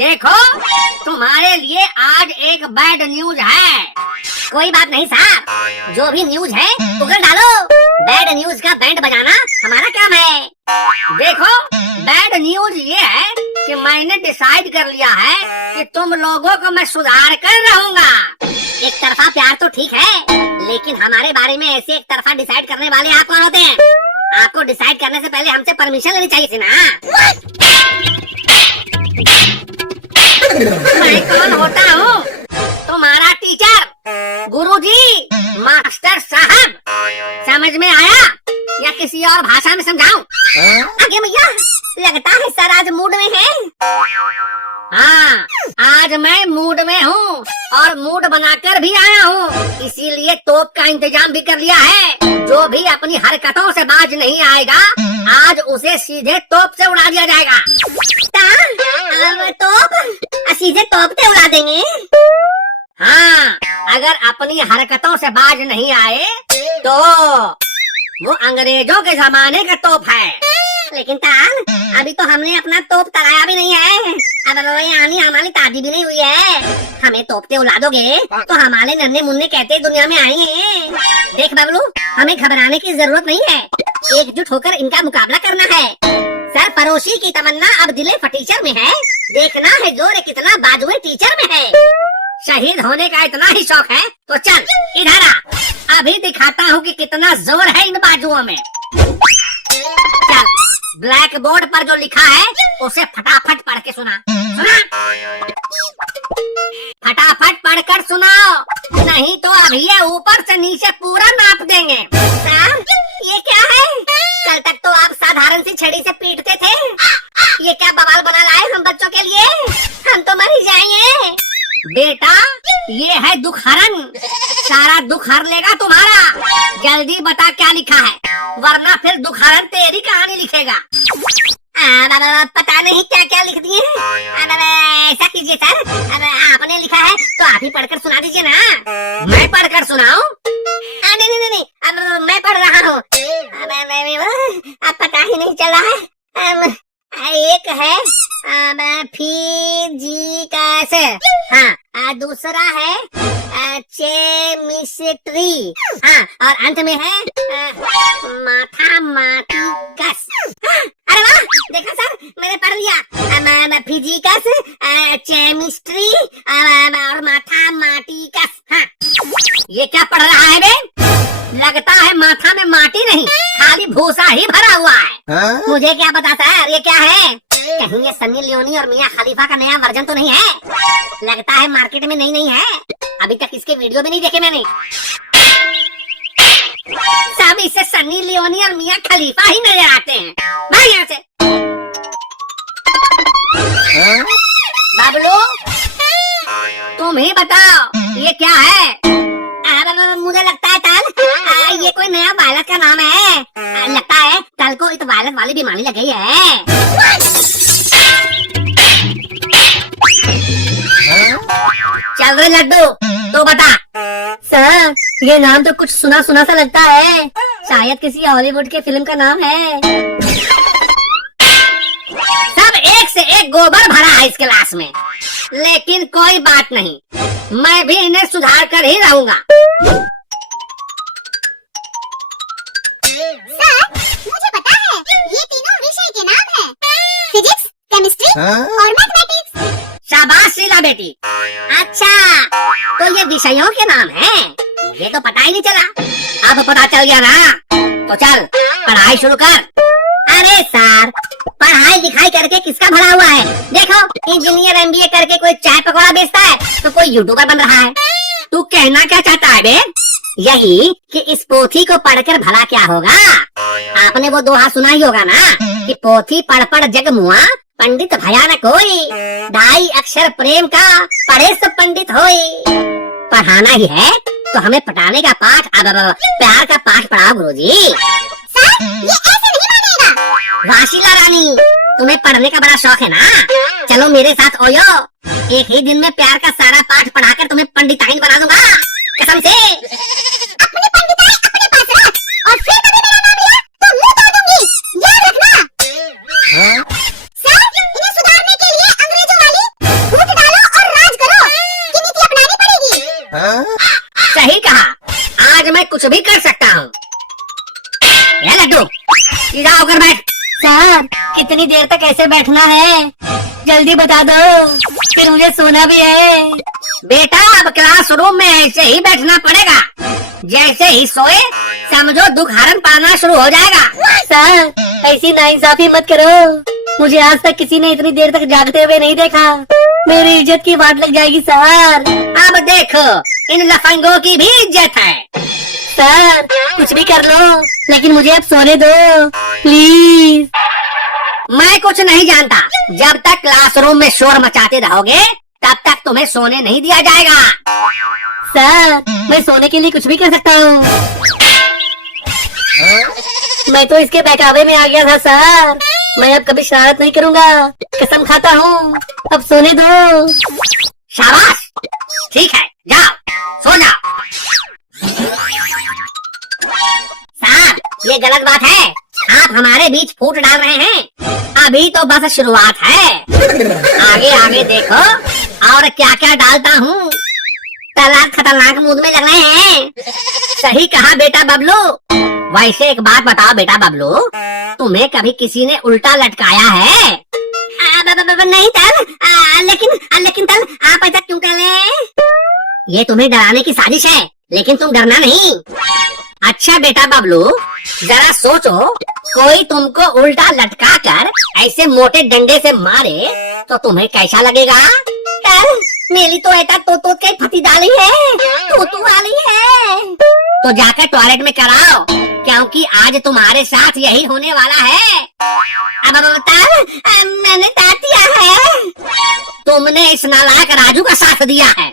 देखो, तुम्हारे लिए आज एक बैड न्यूज है। कोई बात नहीं साहब, जो भी न्यूज है उगल डालो। बैड न्यूज का बैंड बजाना हमारा काम है। देखो, बैड न्यूज ये है कि मैंने डिसाइड कर लिया है कि तुम लोगों को मैं सुधार कर रहूंगा। एक तरफा प्यार तो ठीक है, लेकिन हमारे बारे में ऐसे एक तरफा डिसाइड करने वाले आप कौन होते हैं? आपको डिसाइड करने से पहले हमसे परमिशन लेनी चाहिए थी ना। मैं कौन होता हूँ? तुम्हारा टीचर, गुरुजी, मास्टर साहब। समझ में आया या किसी और भाषा में समझाऊं? आगे भैया, लगता है सर आज मूड में है। हाँ, आज मैं मूड में हूँ और मूड बनाकर भी आया हूँ। इसीलिए तोप का इंतजाम भी कर लिया है। जो भी अपनी हरकतों से बाज नहीं आएगा, आज उसे सीधे तोप से उड़ा दिया जाएगा। तोप सीधे तोप से उड़ा देंगे? हाँ, अगर अपनी हरकतों से बाज नहीं आए तो वो अंग्रेजों के जमाने का तोप है। लेकिन ताल, अभी तो हमने अपना तोप तराया भी नहीं है। अब यानी हमारी ताजी भी नहीं हुई है। हमें तोप से उड़ा दोगे तो हमारे नन्हे मुन्ने कहते दुनिया में आएंगे। देख बबलू, हमें घबराने की जरूरत नहीं है। एकजुट होकर इनका मुकाबला करना है। सर फरोशी की तमन्ना अब दिले फटीचर में है। देखना है जोर कितना बाजुए टीचर में है। शहीद होने का इतना ही शौक है तो चल इधर आ, अभी दिखाता हूँ कि कितना जोर है इन बाजुओं में। चल, ब्लैक बोर्ड पर जो लिखा है उसे फटाफट पढ़ के सुना। फटाफट पढ़कर सुनाओ, नहीं तो अभी ये ऊपर से नीचे पूरा नाप देंगे। सर, ये क्या है? कल तक तो आप साधारण सी छड़ी से पीटते थे। ये क्या बवाल बना लाए हम बच्चों के लिए? हम तो मर ही जाएंगे। बेटा, ये है दुखहरण, सारा दुख हर लेगा तुम्हारा। जल्दी बता क्या लिखा है, वरना फिर दुखहरण तेरी कहानी लिखेगा। पता नहीं क्या क्या लिख दिए। ऐसा कीजिए सर, आपने लिखा है तो आप ही पढ़कर सुना दीजिए ना। मैं पढ़कर सुनाऊं? नहीं, अब मैं पढ़ रहा हूँ। अब पता ही नहीं चल रहा है। एक है फिजिक्स, हाँ, दूसरा है केमिस्ट्री, हाँ, और अंत में है मैथमेटिक्स। अरे वाह, देखा सर, मैंने पढ़ लिया। फिजिक्स, केमिस्ट्री और मैथमेटिक्स। हाँ, ये क्या पढ़ रहा है बे? लगता है माथा में माटी नहीं, खाली भूसा ही भरा हुआ है। मुझे क्या पता सर, ये क्या है? कहीं ये सन्नी लियोनी और मियां खलीफा का नया वर्जन तो नहीं है? लगता है मार्केट में नई है। अभी तक इसके वीडियो भी नहीं देखे मैंने। सब इसे सन्नी लियोनी और मियां खलीफा ही नजर आते हैं। भाग यहाँ से। बाबलू, तुम ही बताओ ये क्या है? मुझे लगता है ताल, ये कोई नया वायरस का नाम है। लगता है ताल को इस वायरस वाली बीमारी लग गई है। चल रे लड्डू, तो बता। सर, ये नाम तो कुछ सुना सुना सा लगता है। शायद किसी हॉलीवुड के फिल्म का नाम है। सब एक से एक गोबर भरा है इस क्लास में, लेकिन कोई बात नहीं, मैं भी इन्हें सुधार कर ही रहूंगा। सर, मुझे पता है, ये तीनों विषय के नाम हैं। फिजिक्स, केमिस्ट्री और मैथमेटिक्स। शाबाश शीला बेटी। अच्छा, तो ये विषयों के नाम हैं? ये तो पता ही नहीं चला। अब पता चल गया ना, तो चल पढ़ाई शुरू कर। अरे सर, पढ़ाई लिखाई करके किसका भला हुआ है? देखो, इंजीनियर MBA करके कोई चाय पकौड़ा बेचता है तो कोई यूट्यूबर बन रहा है। तू कहना क्या चाहता है बे? यही कि इस पोथी को पढ़कर भला क्या होगा? आपने वो दोहा सुना ही होगा ना कि पोथी पढ़ पढ़ जग मुआ, पंडित भया न कोई। ढाई अक्षर प्रेम का पढ़े सब पंडित होई। पढ़ाना ही है तो हमें पढ़ाने का पाठ, प्यार का पाठ पढ़ाओ गुरुजी। सर, ये ऐसे नहीं मानेगा। वाशीला रानी, तुम्हें पढ़ने का बड़ा शौक है ना? चलो मेरे साथ ओयो, एक ही दिन में प्यार का सारा पाठ पढ़ाकर तुम्हें पंडिताइन बना दूंगा, कसम से। अपनी पंडिताई अपने पास रख, और फिर कभी मेरा नाम लिया तो मुंह तोड़ दूंगी, याद रखना। सर, इन्हें सुधारने के लिए अंग्रेजों वाली ये लड्डू, सीधा होकर बैठ। सर कितनी देर तक ऐसे बैठना है, जल्दी बता दो, फिर मुझे सोना भी है। बेटा अब क्लासरूम में ऐसे ही बैठना पड़ेगा, जैसे ही सोए समझो दुख हरण पाना शुरू हो जाएगा। सर ऐसी नाइंसाफी मत करो, मुझे आज तक किसी ने इतनी देर तक जागते हुए नहीं देखा, मेरी इज्जत की वाट लग जाएगी सर। अब देखो इन लफंगों की भी इज्जत है। सर कुछ भी कर लो, लेकिन मुझे अब सोने दो प्लीज। मैं कुछ नहीं जानता, जब तक क्लासरूम में शोर मचाते रहोगे तब तक तुम्हें सोने नहीं दिया जाएगा। सर मैं सोने के लिए कुछ भी कर सकता हूँ, मैं तो इसके बहकावे में आ गया था सर, मैं अब कभी शरारत नहीं करूँगा, कसम खाता हूँ, अब सोने दो। शाबाश, ठीक है जाओ सो जाओ। साहब ये गलत बात है, आप हमारे बीच फूट डाल रहे हैं, अभी तो बस शुरुआत है, आगे आगे देखो और क्या क्या डालता हूँ। तलाक खतरनाक मूड में लग रहे हैं। सही कहा बेटा बबलू। वैसे एक बात बताओ बेटा बबलू, तुम्हें कभी किसी ने उल्टा लटकाया है? नहीं तल, लेकिन तल आप ऐसा क्यों कर रहे हैं? ये तुम्हें डराने की साजिश है, लेकिन तुम डरना नहीं। अच्छा बेटा बबलू जरा सोचो, कोई तुमको उल्टा लटका कर ऐसे मोटे डंडे से मारे तो तुम्हें कैसा लगेगा? तल मेरी तो ऐसा तो के फटी डाली है, तू वाली है, तो जाकर टॉयलेट में कराओ, क्योंकि आज तुम्हारे साथ यही होने वाला है। अब मैंने दांत दिया है, तुमने इस नालायक राजू का साथ दिया है।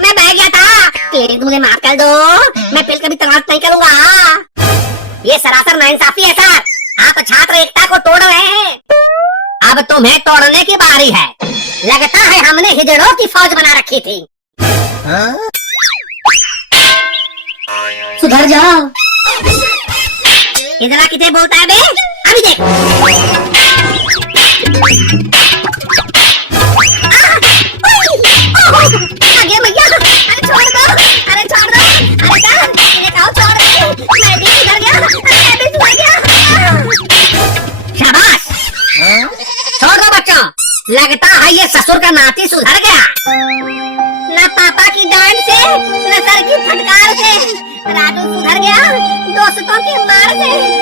मैं बह गया था, प्लीज मुझे माफ कर दो, मैं फिर कभी तलाश नहीं करूँगा। ये सरासर नाइंसाफी है सर, आप छात्र एकता को तोड़ रहे हैं। अब तुम्हें तोड़ने की बारी है, लगता है हमने हिजड़ों की फौज बना रखी थी। सुधर जाओ। इधर किसे बोलता है बे? अभी देख। आगे भैया, अरे छोड़ दो, अरे छोड़ दो, अरे सर, इन्हें कहो छोड़ दो, मैं भी सुधर गया, मैं भी सुधर गया। शाबाश, छोड़ दो बच्चों, लगता है ये ससुर का नाती सुधर गया। न पापा की डांट से, न सर की फटकार से, राजू सुधर गया दोस्तों की मार से।